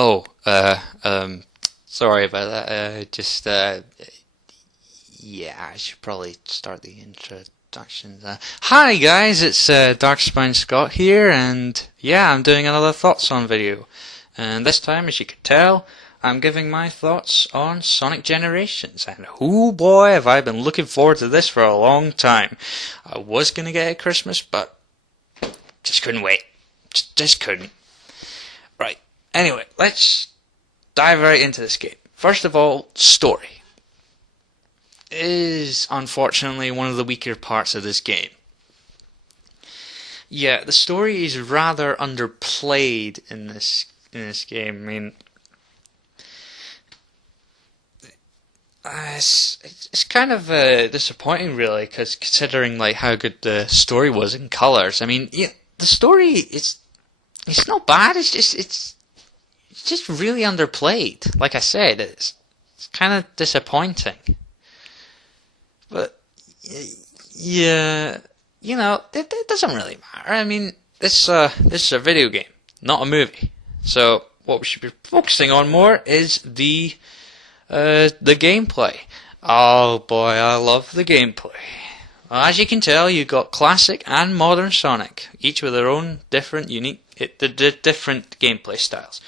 Oh, sorry about that. Yeah, I should probably start the introductions. Hi guys, it's Darkspine Scott here, and yeah, I'm doing another Thoughts On video. And this time, as you can tell, I'm giving my thoughts on Sonic Generations. And oh boy, have I been looking forward to this for a long time. I was gonna get it at Christmas, but just couldn't wait. Just couldn't. Right. Anyway, let's dive right into this game. First of all, story is unfortunately one of the weaker parts of this game. Yeah, the story is rather underplayed in this game. I mean, it's kind of disappointing, really, because considering like how good the story was in colors. I mean, yeah, the story it's not bad. It's just really underplayed. Like I said, it's kind of disappointing. But yeah, it doesn't really matter. I mean, this is a video game, not a movie. So what we should be focusing on more is the gameplay. Oh boy, I love the gameplay. Well, as you can tell, you've got classic and modern Sonic, each with their own different, different gameplay styles.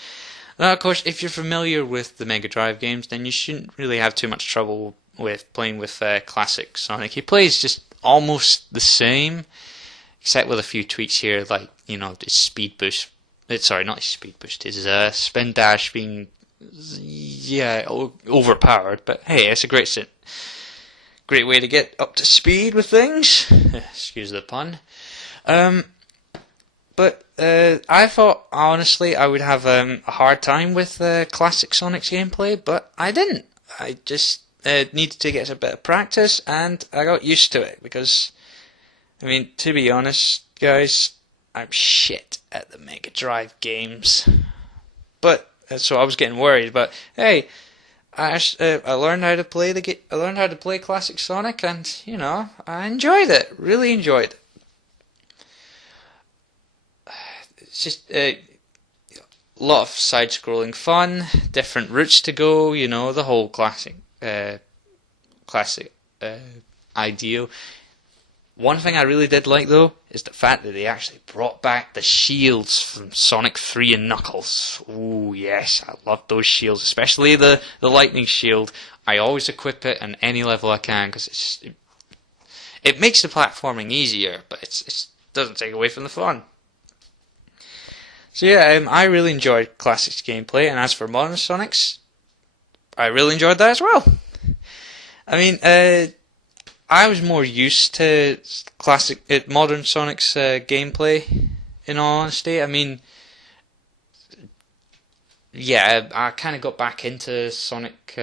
Now, of course, if you're familiar with the Mega Drive games, then you shouldn't really have too much trouble with playing with classic Sonic. He plays just almost the same, except with a few tweaks here, like his speed boost. Sorry, not his speed boost. His spin dash being overpowered. But hey, it's a great way to get up to speed with things. Excuse the pun. But I thought, honestly, I would have a hard time with classic Sonic's gameplay, but I didn't. I just needed to get a bit of practice, and I got used to it, because, I mean, to be honest, guys, I'm shit at the Mega Drive games. But, so I was getting worried, but hey, I learned how to play I learned how to play classic Sonic, and, I enjoyed it, really enjoyed it. It's just a lot of side-scrolling fun, different routes to go, the whole classic ideal. One thing I really did like, though, is the fact that they actually brought back the shields from Sonic 3 and Knuckles. Ooh, yes, I love those shields, especially the lightning shield. I always equip it on any level I can, because it makes the platforming easier, but it doesn't take away from the fun. So yeah, I really enjoyed Classic's gameplay, and as for modern Sonic's, I really enjoyed that as well. I mean, I was more used to modern Sonic's gameplay, in all honesty. I mean, yeah, I kind of got back into Sonic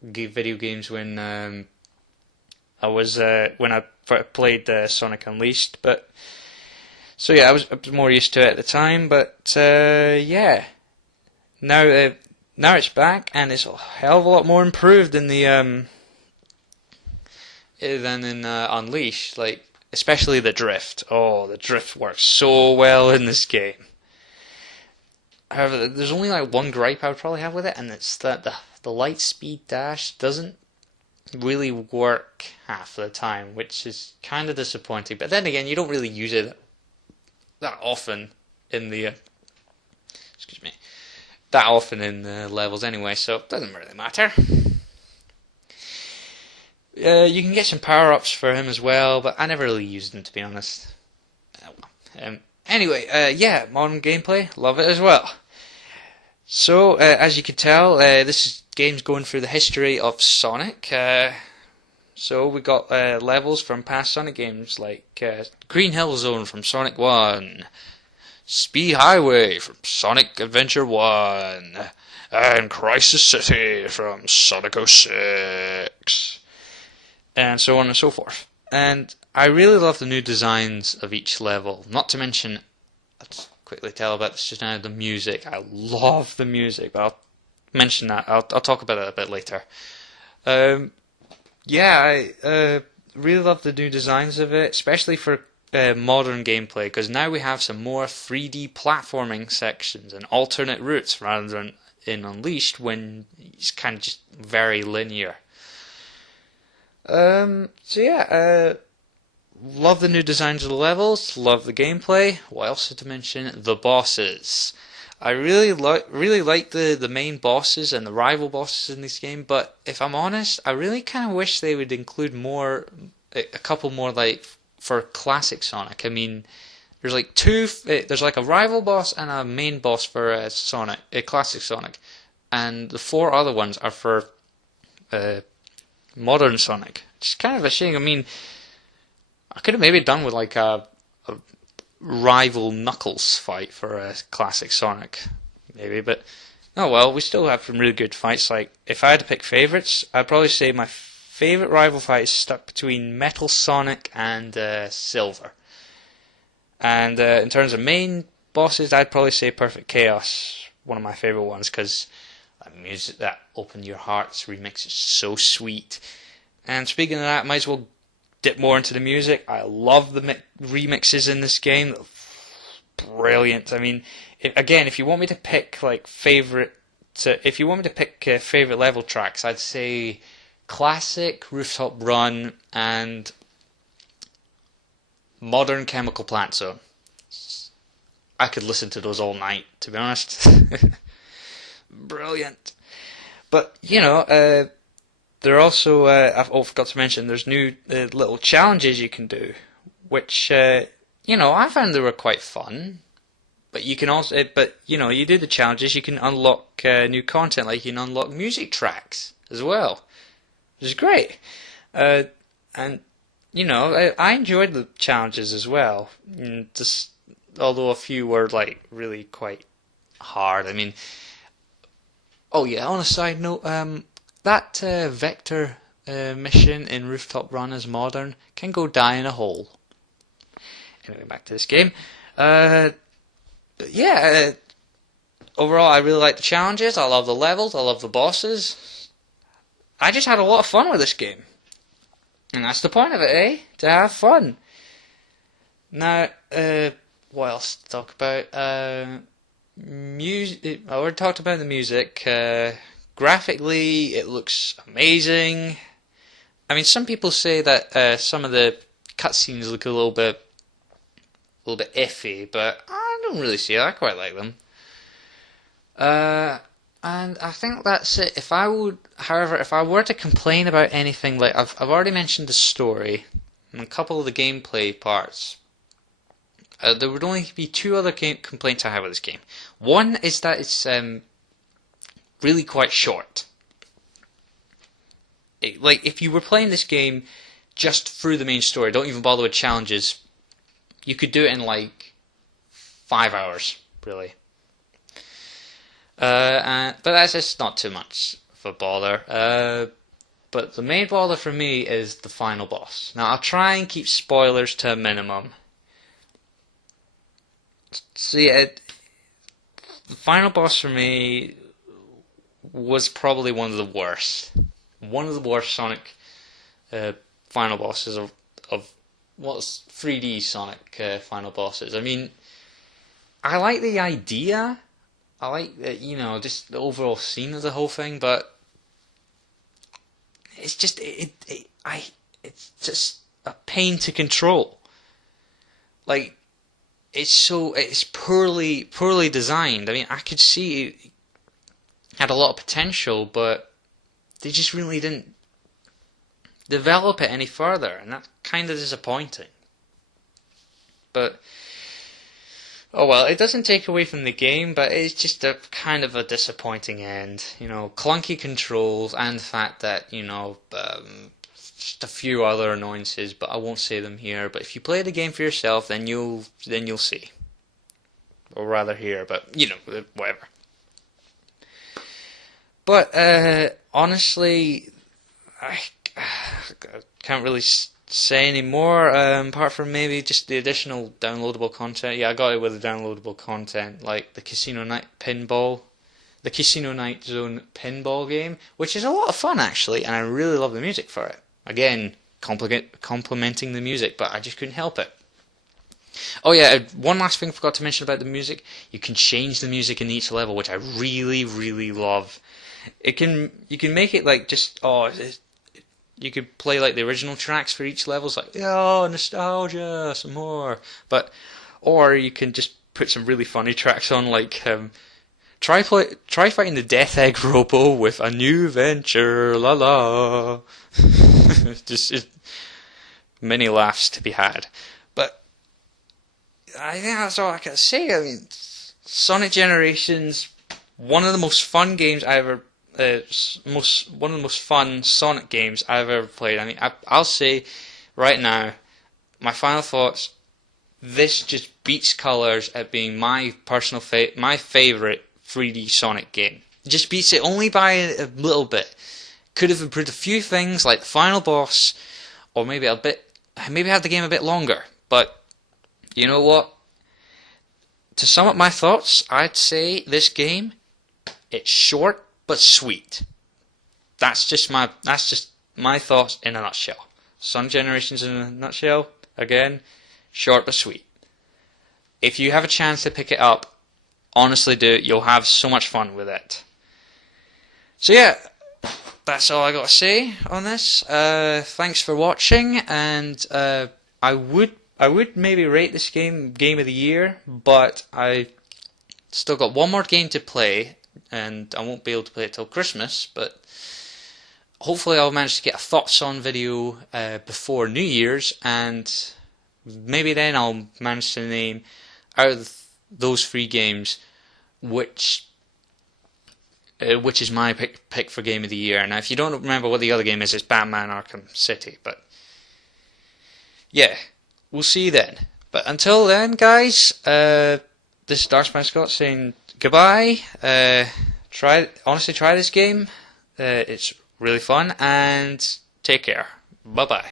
video games when when I played Sonic Unleashed, but so yeah, I was more used to it at the time, but yeah, now it's back, and it's a hell of a lot more improved in the than in Unleashed. Like, especially the drift. Oh, the drift works so well in this game. However, there's only like one gripe I would probably have with it, and it's that the light speed dash doesn't really work half the time, which is kind of disappointing. But then again, you don't really use it that often in the levels anyway, so it doesn't really matter. You can get some power-ups for him as well, but I never really used them, to be honest. Anyway, yeah, modern gameplay, love it as well. So, as you can tell, this game's going through the history of Sonic. So we got levels from past Sonic games, like Green Hill Zone from Sonic 1, Speed Highway from Sonic Adventure 1, and Crisis City from Sonic 06, and so on and so forth. And I really love the new designs of each level, not to mention, let's quickly tell about this just now, the music. I love the music, but I'll mention that, I'll talk about it a bit later. Yeah, I really love the new designs of it, especially for modern gameplay, because now we have some more 3D platforming sections and alternate routes rather than in Unleashed when it's kind of just very linear. So yeah, love the new designs of the levels, love the gameplay. What else to mention? The bosses. I really like the main bosses and the rival bosses in this game, but if I'm honest, I really kind of wish they would include a couple more like for classic Sonic. I mean, there's like there's like a rival boss and a main boss for Sonic, classic Sonic, and the four other ones are for modern Sonic. It's kind of a shame. I mean, I could have maybe done with like a rival Knuckles fight for a classic Sonic, maybe, but oh well, we still have some really good fights. Like, if I had to pick favorites, I'd probably say my favorite rival fight is stuck between Metal Sonic and Silver. And in terms of main bosses, I'd probably say Perfect Chaos, one of my favorite ones, because that music, that Open Your Hearts remix is so sweet. And speaking of that, might as well dip more into the music. I love the remixes in this game. Brilliant. I mean, if you want me to pick like favorite level tracks, I'd say Classic, Rooftop Run, and Modern Chemical Plant Zone. I could listen to those all night, to be honest. Brilliant. But there are also, I forgot to mention, there's new little challenges you can do, which, I found they were quite fun. But you can also, you do the challenges, you can unlock new content, like you can unlock music tracks as well, which is great. And, I enjoyed the challenges as well, although a few were, like, really quite hard. I mean, oh yeah, on a side note, that Vector mission in Rooftop Run as modern can go die in a hole. Anyway, back to this game. Overall, I really like the challenges. I love the levels. I love the bosses. I just had a lot of fun with this game. And that's the point of it, eh? To have fun. Now, what else to talk about? Music. I already talked about the music. Graphically, it looks amazing. I mean, some people say that some of the cutscenes look a little bit iffy, but I don't really see it. I quite like them. And I think that's it. However, if I were to complain about anything, like I've already mentioned the story and a couple of the gameplay parts. There would only be two other complaints I have with this game. One is that it's really quite short. Like, if you were playing this game just through the main story, don't even bother with challenges, you could do it in like 5 hours, really. But that's just not too much of a bother. But the main bother for me is the final boss. Now, I'll try and keep spoilers to a minimum. See, the final boss for me was probably one of the worst. One of the worst Sonic final bosses of what's 3D Sonic final bosses. I mean, I like the idea. I like just the overall scene of the whole thing, but it's just it's just a pain to control. Like, it's poorly designed. I mean, I could see it had a lot of potential, but they just really didn't develop it any further, and that's kind of disappointing. But oh well, it doesn't take away from the game, but it's just a kind of a disappointing end. Clunky controls and the fact that just a few other annoyances, but I won't say them here. But if you play the game for yourself, then you'll see, or rather hear. But whatever. But honestly, I can't really say any more, apart from maybe just the additional downloadable content. Yeah, I got it with the downloadable content, like the Casino Night Zone pinball game, which is a lot of fun actually, and I really love the music for it. Again, complimenting the music, but I just couldn't help it. Oh yeah, one last thing I forgot to mention about the music. You can change the music in each level, which I really, really love. You can make it like just you could play like the original tracks for each level. It's like, oh, nostalgia, some more. Or you can just put some really funny tracks on, like try fighting the Death Egg Robo with a new venture, la la. just many laughs to be had. But I think that's all I can say. I mean, Sonic Generations, one of the most fun games I ever, one of the most fun Sonic games I've ever played. I mean, I'll say right now, my final thoughts. This just beats Colors at being my personal my favorite 3D Sonic game. It just beats it only by a little bit. Could have improved a few things like the final boss, or maybe have the game a bit longer. But you know what? To sum up my thoughts, I'd say this game, it's short but sweet. That's just my thoughts in a nutshell. Sonic Generations in a nutshell. Again, short but sweet. If you have a chance to pick it up, honestly do it. You'll have so much fun with it. So yeah, that's all I got to say on this. Thanks for watching, and I would maybe rate this game of the year, but I still got one more game to play, and I won't be able to play it till Christmas, but hopefully I'll manage to get a thoughts on video before New Year's, and maybe then I'll manage to name out of those 3 games which is my pick for game of the year. Now, if you don't remember what the other game is, it's Batman Arkham City. But yeah, we'll see you then. But until then, guys, this is Darkspan Scott saying goodbye. Honestly, try this game. It's really fun, and take care. Bye bye.